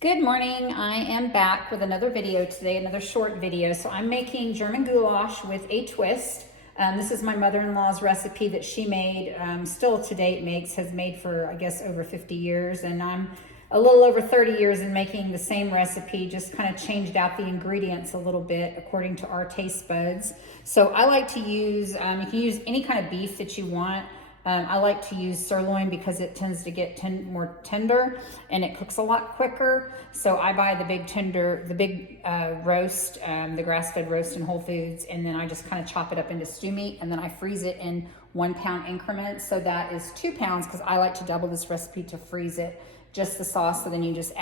Good morning. I am back with another video today, another short video. So I'm making German goulash with a twist. This is my mother-in-law's recipe that she made, still to date has made for, I guess, over 50 years. And I'm a little over 30 years in making the same recipe, just kind of changed out the ingredients a little bit according to our taste buds. So I like to use, you can use any kind of beef that you want. I like to use sirloin because it tends to get more tender and it cooks a lot quicker. So I buy the big roast, the grass-fed roast in Whole Foods, and then I just kind of chop it up into stew meat, and then I freeze it in 1 pound increments. So that is 2 pounds because I like to double this recipe to freeze it. Just the sauce, so then you just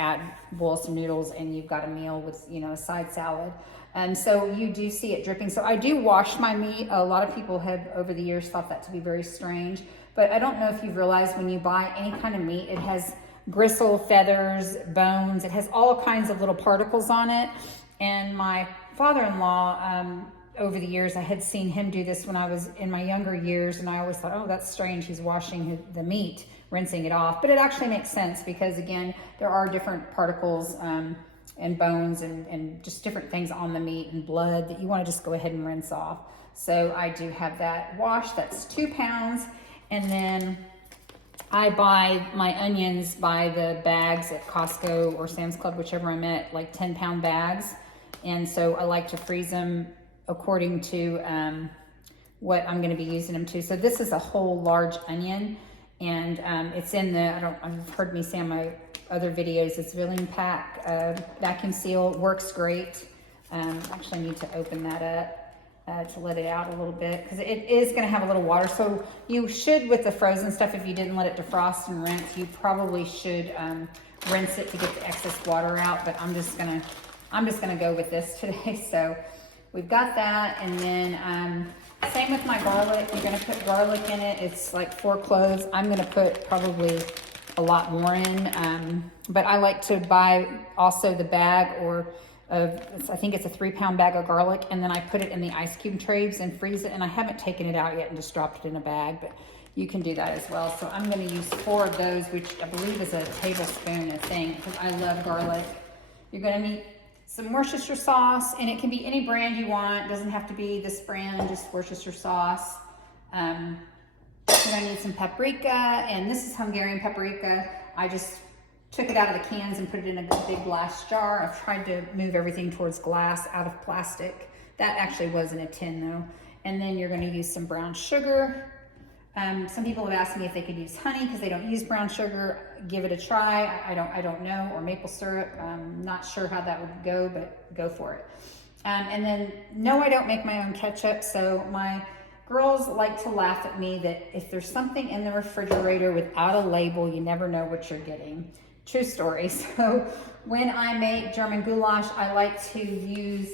boil some noodles and you've got a meal with, a side salad. And so you do see it dripping. So I do wash my meat. A lot of people have over the years thought that to be very strange, but I don't know if you've realized when you buy any kind of meat, it has gristle, feathers, bones. It has all kinds of little particles on it. And my father-in-law, over the years, I had seen him do this when I was in my younger years, and I always thought, oh, that's strange. He's washing the meat, rinsing it off. But it actually makes sense because, again, there are different particles and bones and just different things on the meat and blood that you want to just go ahead and rinse off. So I do have that washed. That's 2 pounds. And then I buy my onions by the bags at Costco or Sam's Club, whichever I'm at, like 10-pound bags. And so I like to freeze them according to what I'm going to be using them to. So this is a whole large onion, and it's in I've heard me say on my other videos, it's Villian Pack vacuum seal, works great. Actually I need to open that up to let it out a little bit because it is going to have a little water. So you should, with the frozen stuff, if you didn't let it defrost and rinse, you probably should rinse it to get the excess water out, but I'm just gonna go with this today. So we've got that, and then same with my garlic. You're gonna put garlic in it. It's like 4 cloves. I'm gonna put probably a lot more in, but I like to buy also the bag I think it's a 3-pound bag of garlic, and then I put it in the ice cube trays and freeze it, and I haven't taken it out yet and just dropped it in a bag, but you can do that as well. So I'm gonna use 4 of those, which I believe is a tablespoon, I think, because I love garlic. You're gonna need some Worcestershire sauce, and it can be any brand you want. It doesn't have to be this brand, just Worcestershire sauce. You're gonna need some paprika, and this is Hungarian paprika. I just took it out of the cans and put it in a big glass jar. I've tried to move everything towards glass, out of plastic. That actually was in a tin though. And then you're gonna use some brown sugar. Some people have asked me if they could use honey because they don't use brown sugar. Give it a try. I don't know, or maple syrup. I'm not sure how that would go, but go for it. And then, no, I don't make my own ketchup. So my girls like to laugh at me that if there's something in the refrigerator without a label, you never know what you're getting. True story. So when I make German goulash, I like to use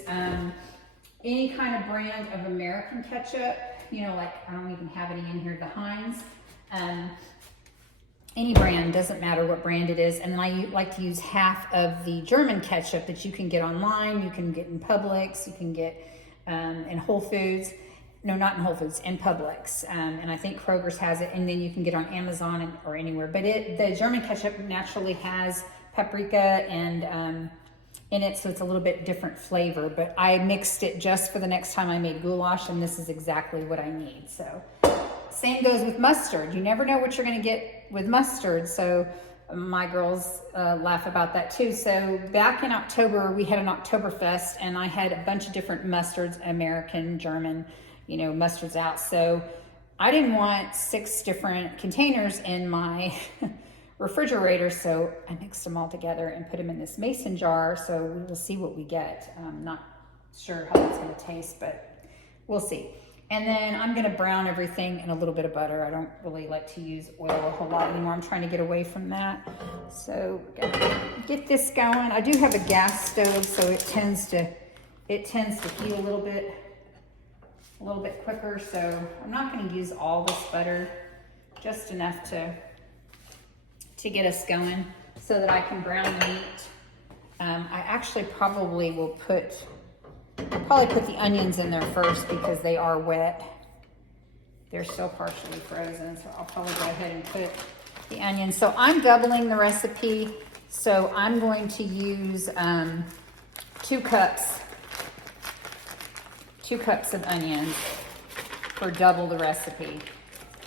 any kind of brand of American ketchup. Like I don't even have any in here, the Heinz. Any brand, doesn't matter what brand it is. And then I like to use half of the German ketchup that you can get online, you can get in Publix, you can get in Whole Foods. No, not in Whole Foods, in Publix. And I think Kroger's has it, and then you can get on Amazon or anywhere. But the German ketchup naturally has paprika and in it, so it's a little bit different flavor. But I mixed it just for the next time I made goulash, and this is exactly what I need. So same goes with mustard. You never know what you're gonna get with mustard. So my girls laugh about that too. So back in October, we had an Oktoberfest, and I had a bunch of different mustards, American, German, mustards out. So I didn't want 6 different containers in my refrigerator, so I mixed them all together and put them in this mason jar. So we will see what we get. I'm not sure how that's going to taste, but we'll see. And then I'm going to brown everything in a little bit of butter. I don't really like to use oil a whole lot anymore. I'm trying to get away from that. So get this going. I do have a gas stove, so it tends to heat a little bit quicker. So I'm not going to use all this butter, just enough to get us going so that I can brown the meat. I actually probably will put the onions in there first because they are wet. They're still partially frozen, so I'll probably go ahead and put the onions. So I'm doubling the recipe So I'm going to use 2 cups of onions for double the recipe.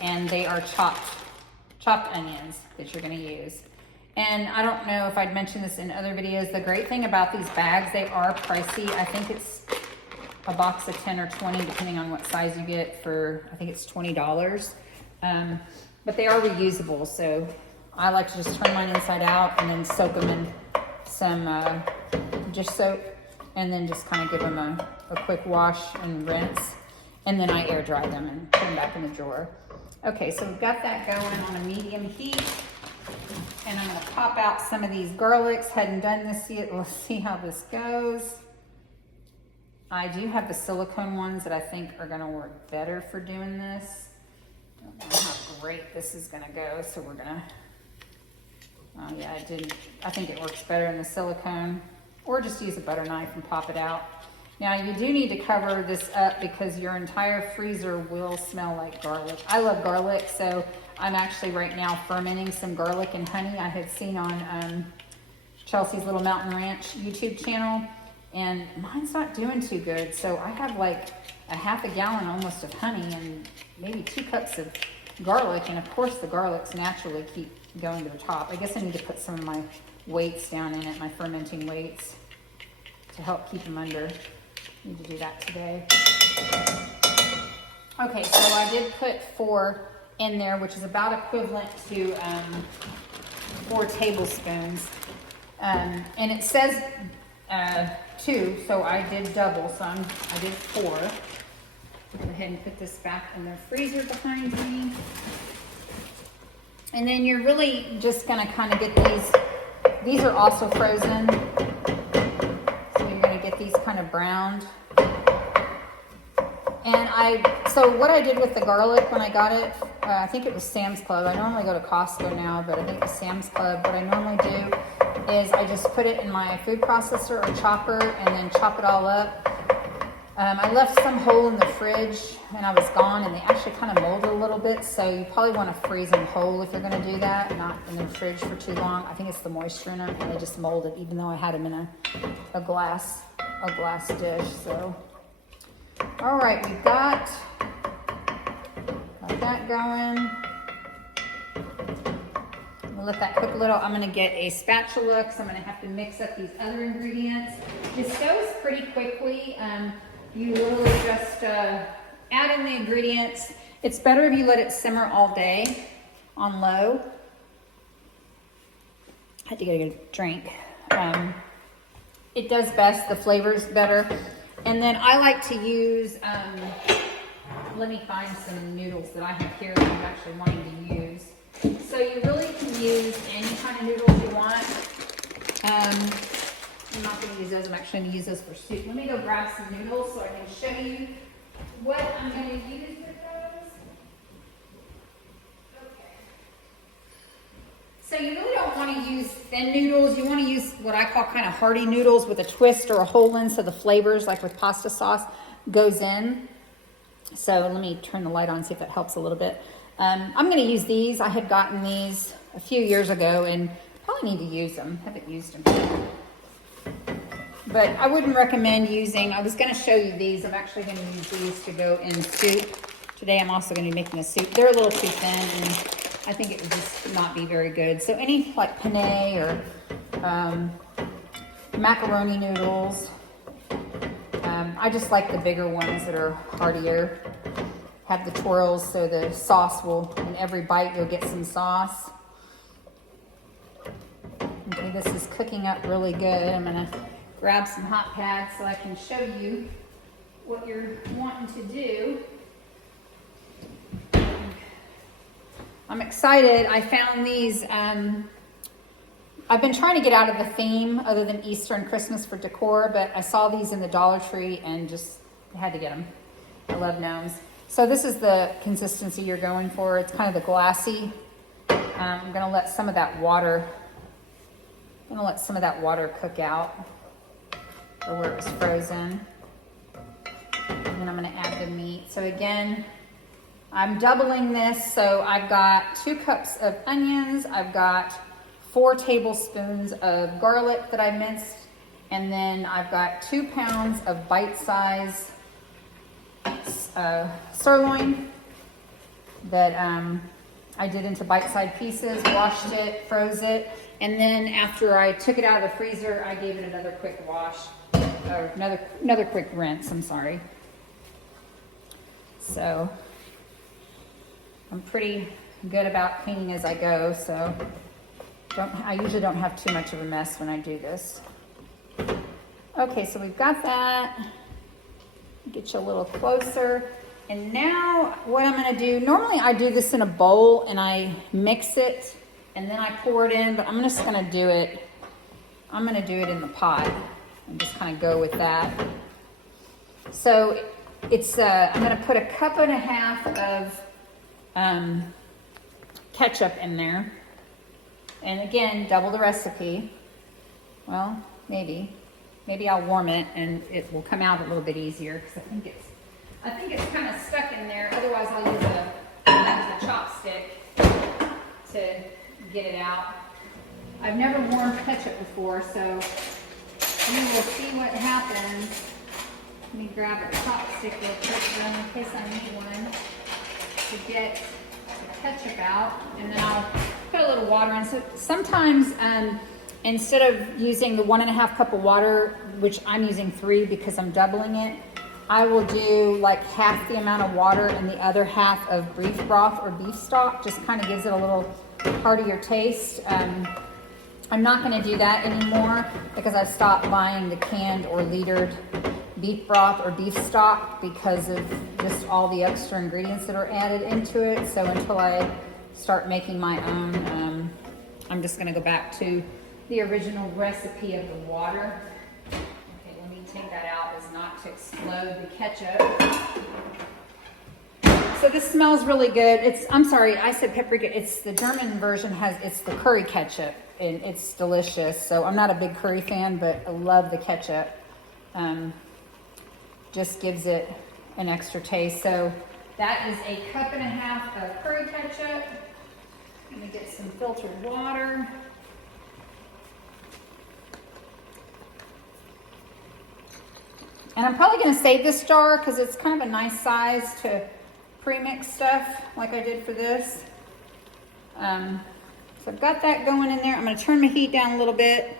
And they are chopped onions that you're gonna use. And I don't know if I'd mentioned this in other videos. The great thing about these bags, they are pricey. I think it's a box of 10 or 20, depending on what size you get, for, I think it's $20. But they are reusable, so I like to just turn mine inside out and then soak them in some dish soap, and then just kind of give them a quick wash and rinse. And then I air dry them and put them back in the drawer. Okay, so we've got that going on a medium heat. And I'm gonna pop out some of these garlics. Hadn't done this yet. Let's see how this goes. I do have the silicone ones that I think are gonna work better for doing this. Don't know how great this is gonna go, so we're gonna, oh yeah, I think it works better in the silicone, or just use a butter knife and pop it out. Now you do need to cover this up because your entire freezer will smell like garlic. I love garlic, so I'm actually right now fermenting some garlic and honey I had seen on Chelsea's Little Mountain Ranch YouTube channel, and mine's not doing too good. So I have like a half a gallon almost of honey and maybe 2 cups of garlic, and of course the garlics naturally keep going to the top. I guess I need to put some of my weights down in it, my fermenting weights, to help keep them under. Need to do that today. Okay, so I did put 4 in there, which is about equivalent to 4 tablespoons. And it says 2, so I did double, so I did 4. Go ahead and put this back in the freezer behind me. And then you're really just gonna kind of get these are also frozen. So you're gonna get these kind of browned. And so what I did with the garlic when I got it, I think it was Sam's Club. I normally go to Costco now, but I think it's Sam's Club. What I normally do is I just put it in my food processor or chopper and then chop it all up. I left some whole in the fridge when I was gone, and they actually kind of molded a little bit, so you probably want to freeze them whole if you're going to do that, not in the fridge for too long. I think it's the moisture in them, and they just molded, even though I had them in a glass dish. So, all right, we've got that going. We'll let that cook a little. I'm going to get a spatula because I'm going to have to mix up these other ingredients. This goes pretty quickly. You literally just add in the ingredients. It's better if you let it simmer all day on low. I had to get a drink. It does best, the flavor's better. And then I like to use, let me find some noodles that I have here that I'm actually wanting to use. So you really can use any kind of noodles you want. I'm not going to use those. I'm actually going to use those for soup. Let me go grab some noodles so I can show you what I'm going to use with those. Okay. So you really don't want to use thin noodles. You want to use what I call kind of hearty noodles with a twist or a hole in, so the flavors, like with pasta sauce, goes in. So let me turn the light on, see if that helps a little bit. I'm going to use these. I had gotten these a few years ago and probably need to use them. Haven't used them. But I wouldn't recommend using, I was going to show you these. I'm actually going to use these to go in soup. Today I'm also going to be making a soup. They're a little too thin, and I think it would just not be very good. So any like penne or macaroni noodles. I just like the bigger ones that are heartier. Have the twirls so the sauce will, in every bite you'll get some sauce. Okay, this is cooking up really good. I'm going to grab some hot pads so I can show you what you're wanting to do. I'm excited. I found these. I've been trying to get out of the theme other than Easter and Christmas for decor, but I saw these in the Dollar Tree and just had to get them. I love gnomes. So this is the consistency you're going for. It's kind of the glassy. I'm going to let some of that water cook out, or where it was frozen. And then I'm going to add the meat. So again, I'm doubling this. So I've got 2 cups of onions. I've got 4 tablespoons of garlic that I minced, and then I've got 2 pounds of bite-size sirloin that I did into bite-sized pieces, washed it, froze it, and then after I took it out of the freezer, I gave it another quick wash, or another quick rinse, I'm sorry. So I'm pretty good about cleaning as I go, so I usually don't have too much of a mess when I do this. Okay, so we've got that. Get you a little closer. And now what I'm gonna do, normally I do this in a bowl and I mix it and then I pour it in, but I'm just gonna do it, I'm gonna do it in the pot and just kind of go with that. So it's, I'm gonna put 1.5 cups of ketchup in there. And again, double the recipe. Well, maybe I'll warm it and it will come out a little bit easier because I think it's kind of stuck in there. Otherwise, I'll use a chopstick to get it out. I've never warmed ketchup before, so we will see what happens. Let me grab a chopstick real quick then in case I need one to get the ketchup out, and then I'll put a little water in. So sometimes instead of using the 1.5 cup of water, which I'm using 3 because I'm doubling it, I will do like half the amount of water and the other half of beef broth or beef stock. Just kind of gives it a little heartier taste. I'm not going to do that anymore because I've stopped buying the canned or litered beef broth or beef stock because of just all the extra ingredients that are added into it. So until I start making my own, I'm just going to go back to the original recipe of the water. Okay, let me take that out as not to explode the ketchup. So this smells really good. I'm sorry, I said paprika. It's the German version it's the curry ketchup and it's delicious. So I'm not a big curry fan, but I love the ketchup. Just gives it an extra taste. So that is 1.5 cups of curry ketchup. Let me get some filtered water. And I'm probably going to save this jar because it's kind of a nice size to pre-mix stuff like I did for this. So I've got that going in there. I'm going to turn my heat down a little bit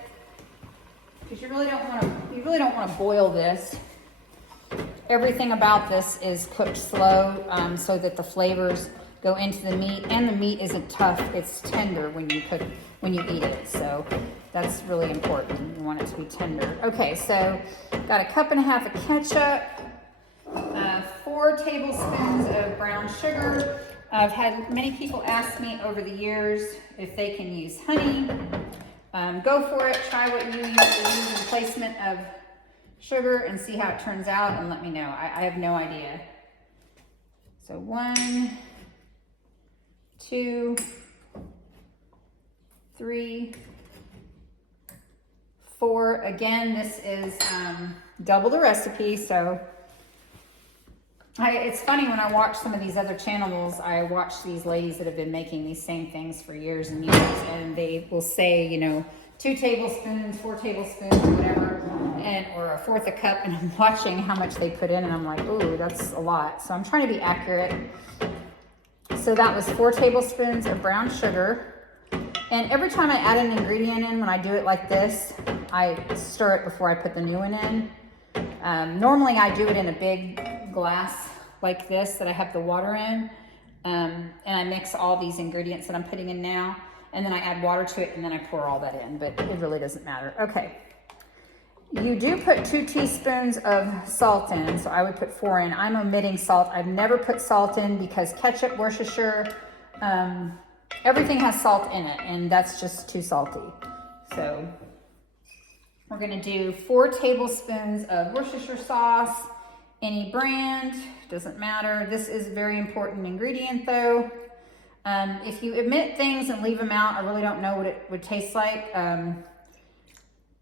because you really don't want to boil this. Everything about this is cooked slow so that the flavors go into the meat, and the meat isn't tough. It's tender when you eat it. So that's really important. You want it to be tender. Okay, so got 1.5 cups of ketchup, 4 tablespoons of brown sugar. I've had many people ask me over the years if they can use honey. Go for it. Try what you usually use in replacement of sugar and see how it turns out and let me know. I have no idea. So 1, 2, 3, 4. Again, this is double the recipe. So it's funny when I watch some of these other channels, I watch these ladies that have been making these same things for years and years, and they will say, 2 tablespoons, 4 tablespoons, or whatever, or 1/4 a cup, and I'm watching how much they put in, and I'm like, ooh, that's a lot. So I'm trying to be accurate. So that was 4 tablespoons of brown sugar. And every time I add an ingredient in, when I do it like this, I stir it before I put the new one in. Normally I do it in a big glass like this that I have the water in. And I mix all these ingredients that I'm putting in now. And then I add water to it and then I pour all that in, but it really doesn't matter. Okay. You do put 2 teaspoons of salt in, so I would put 4 in. I'm omitting salt. I've never put salt in because ketchup, Worcestershire, everything has salt in it, and that's just too salty. So we're gonna do 4 tablespoons of Worcestershire sauce, any brand, doesn't matter. This is a very important ingredient though. If you omit things and leave them out, I really don't know what it would taste like.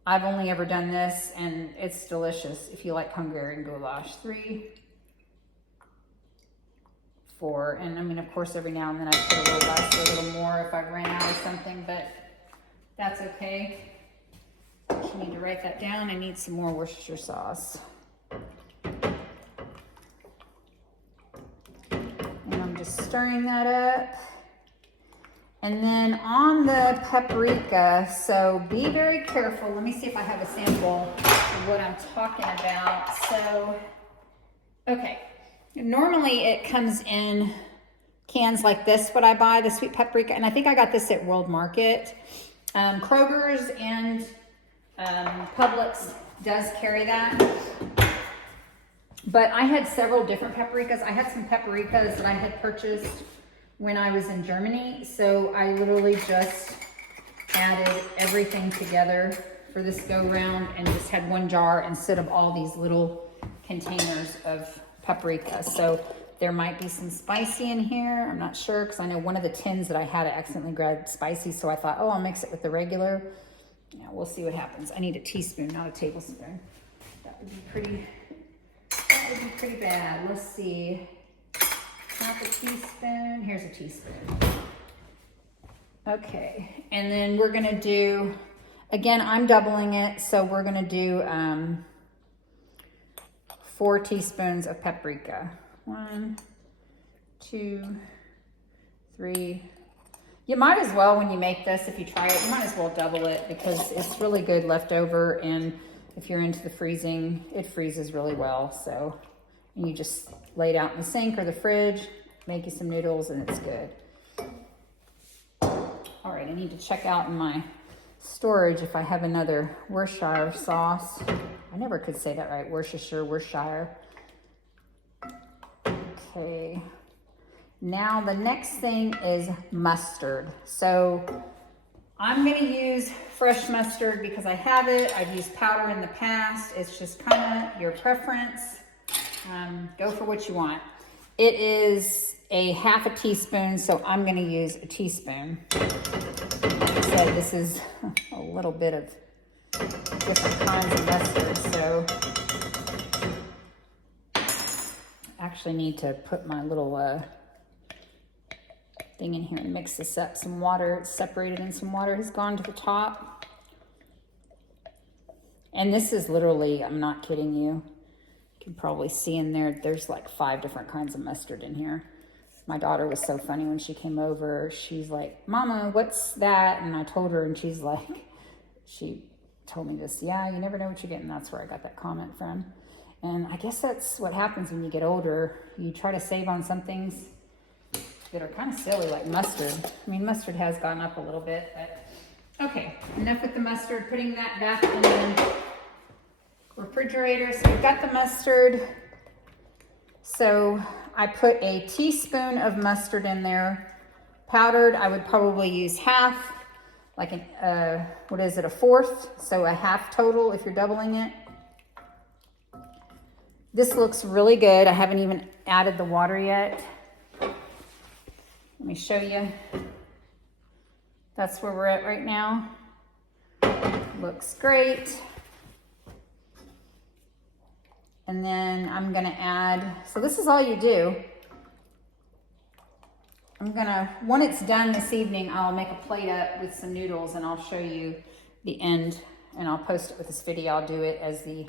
I've only ever done this and it's delicious if you like Hungarian goulash. 3, 4, and I mean, of course, every now and then I put a little less or a little more if I ran out of something, but that's okay. I need to write that down. I need some more Worcestershire sauce. And I'm just stirring that up. And then on the paprika, so be very careful. Let me see if I have a sample of what I'm talking about. So, okay. Normally it comes in cans like this, what I buy, the sweet paprika. And I think I got this at World Market. Kroger's and Publix does carry that. But I had several different paprikas. I had some paprikas that I had purchased when I was in Germany. So I literally just added everything together for this go round and just had one jar instead of all these little containers of paprika. So there might be some spicy in here. I'm not sure, because I know one of the tins that I had, I accidentally grabbed spicy. So I thought, oh, I'll mix it with the regular. Yeah, we'll see what happens. I need a teaspoon, not a tablespoon. That would be pretty bad. Let's see. Half a teaspoon. Here's a teaspoon. Okay, and then we're gonna do, again, I'm doubling it, so we're gonna do 4 teaspoons of paprika. 1, 2, 3. You might as well, when you make this, if you try it, you might as well double it, because it's really good leftover, and if you're into the freezing, it freezes really well. So you just lay it out in the sink or the fridge, make you some noodles, and it's good. All right, I need to check out in my storage if I have another Worcestershire sauce. I never could say that right, Worcestershire. Okay, now the next thing is mustard. So I'm gonna use fresh mustard because I have it. I've used powder in the past. It's just kind of your preference. Go for what you want. It is a half a teaspoon, so I'm gonna use a teaspoon. Like I said, this is a little bit of different kinds of mustard, so actually need to put my little thing in here and mix this up. Some water, it's separated, and some water has gone to the top. And this is literally, I'm not kidding you. You can probably see in there, there's like 5 different kinds of mustard in here. My daughter was so funny when she came over. She's like, Mama, what's that? And I told her, and she's like, she told me this, yeah, you never know what you're getting. That's where I got that comment from. And I guess that's what happens when you get older. You try to save on some things that are kind of silly, like mustard. I mean, mustard has gone up a little bit, but okay, enough with the mustard. Putting that back in the refrigerator. So we've got the mustard. So I put a teaspoon of mustard in there. Powdered, I would probably use half, like a 1/4. So a half total if you're doubling it. This looks really good. I haven't even added the water yet. Let me show you. That's where we're at right now. Looks great. And then I'm gonna add, so this is all you do. When it's done this evening, I'll make a plate up with some noodles and I'll show you the end, and I'll post it with this video. I'll do it as the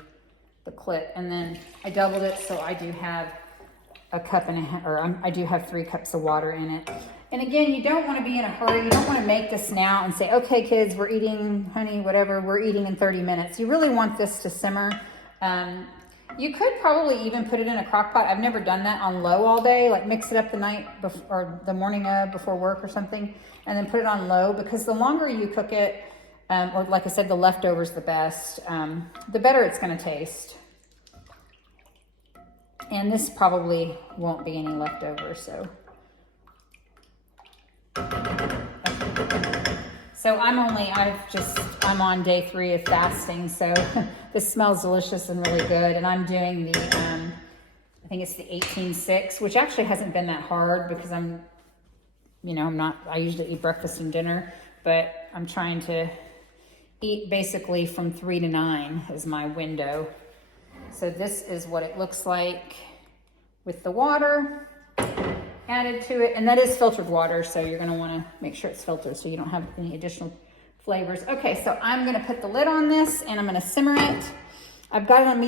clip. And then I doubled it, so I do have a cup and a half, or I do have 3 cups of water in it. And again, you don't want to be in a hurry. You don't want to make this now and say, okay, kids, we're eating, honey, whatever, we're eating in 30 minutes. You really want this to simmer. You could probably even put it in a crock pot. I've never done that on low all day, like mix it up the night before, or the morning of before work or something, and then put it on low, because the longer you cook it, or like I said, the leftovers the best, the better it's going to taste. And this probably won't be any leftovers, so. Okay. So I'm on day 3 of fasting, so this smells delicious and really good. And I'm doing the, I think it's the 18-6, which actually hasn't been that hard because I usually eat breakfast and dinner, but I'm trying to eat basically from 3 to 9 is my window. So this is what it looks like with the water added to it. And that is filtered water, so you're gonna wanna make sure it's filtered so you don't have any additional flavors. Okay, so I'm gonna put the lid on this and I'm gonna simmer it. I've got it on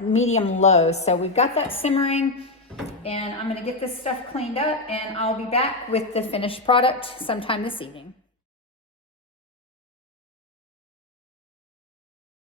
medium low. So we've got that simmering, and I'm gonna get this stuff cleaned up, and I'll be back with the finished product sometime this evening.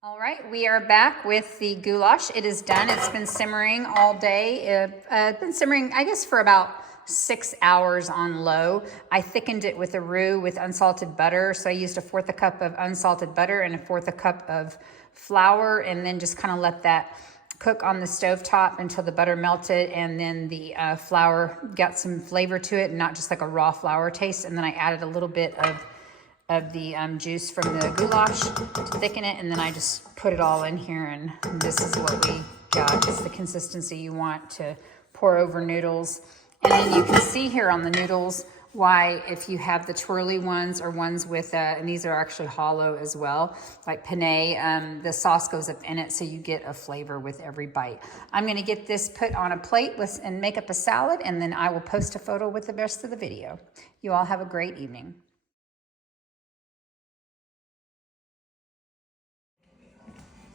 All right, we are back with the goulash. It is done. It's been simmering all day. It's been simmering, I guess, for about 6 hours on low. I thickened it with a roux with unsalted butter. So I used 1/4 cup of unsalted butter and 1/4 cup of flour, and then just kind of let that cook on the stovetop until the butter melted, and then the flour got some flavor to it and not just like a raw flour taste. And then I added a little bit of the juice from the goulash to thicken it, and then I just put it all in here, and this is what we got. It's the consistency you want to pour over noodles. And then you can see here on the noodles why, if you have the twirly ones or ones with, and these are actually hollow as well, like penne, the sauce goes up in it, so you get a flavor with every bite. I'm gonna get this put on a plate and make up a salad, and then I will post a photo with the rest of the video. You all have a great evening.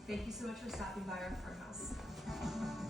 Thank you so much for stopping by our farmhouse.